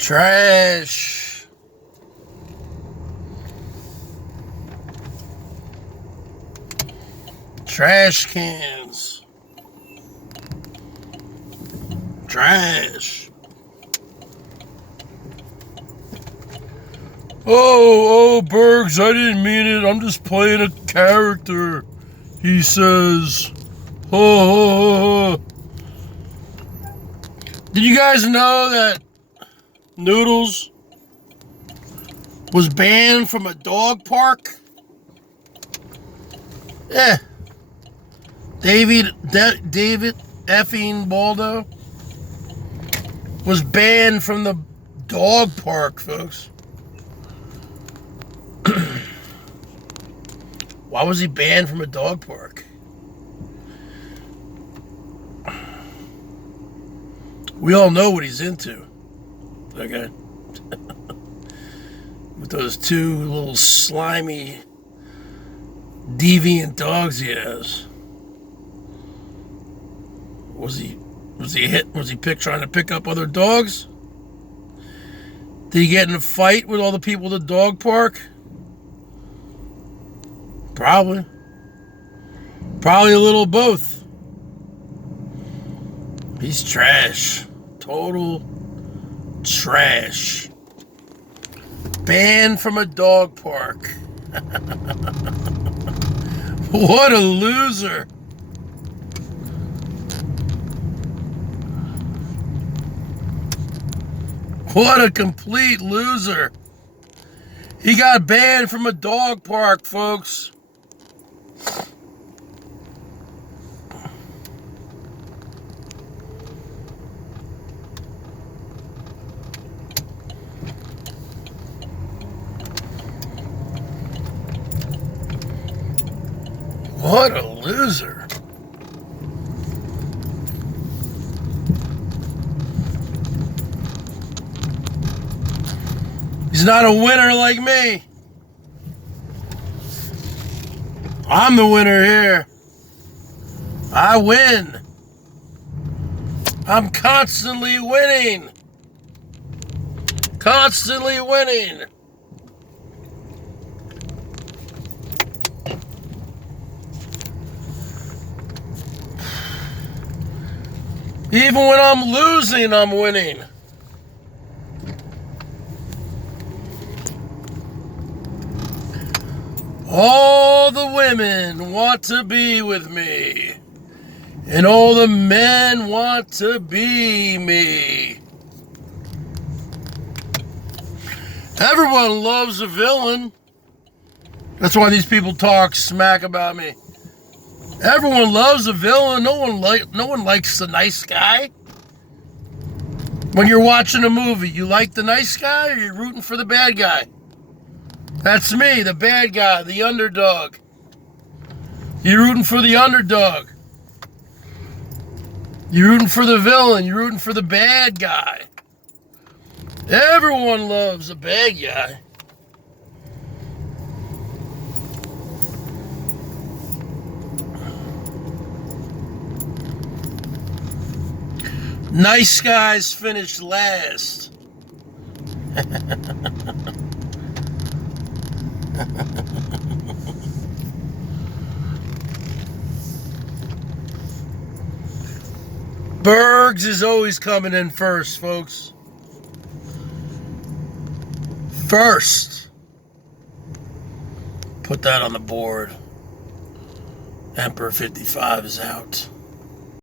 Trash. Trash cans. Trash. Oh, Bergs, I didn't mean it. I'm just playing a character, he says. Oh. Did you guys know that Noodles was banned from a dog park? Yeah. David effing Baldo was banned from the dog park, folks. Why was he banned from a dog park? We all know what he's into. Okay. With those two little slimy, deviant dogs he has. Was he trying to pick up other dogs? Did he get in a fight with all the people at the dog park? Probably. Probably a little of both. He's trash. Total trash. Banned from a dog park. What a loser. What a complete loser. He got banned from a dog park, folks. What a loser. He's not a winner like me. I'm the winner here. I win. I'm constantly winning. Constantly winning. Even when I'm losing, I'm winning. All the women want to be with me, and all the men want to be me. Everyone loves a villain. That's why these people talk smack about me. Everyone loves a villain. No one likes the nice guy. When you're watching a movie, you like the nice guy or you're rooting for the bad guy? That's me, the bad guy, the underdog. You're rooting for the underdog. You're rooting for the villain. You're rooting for the bad guy. Everyone loves a bad guy. Nice guys finish last. Bergs is always coming in first, folks. First. Put that on the board. Emperor 55 is out.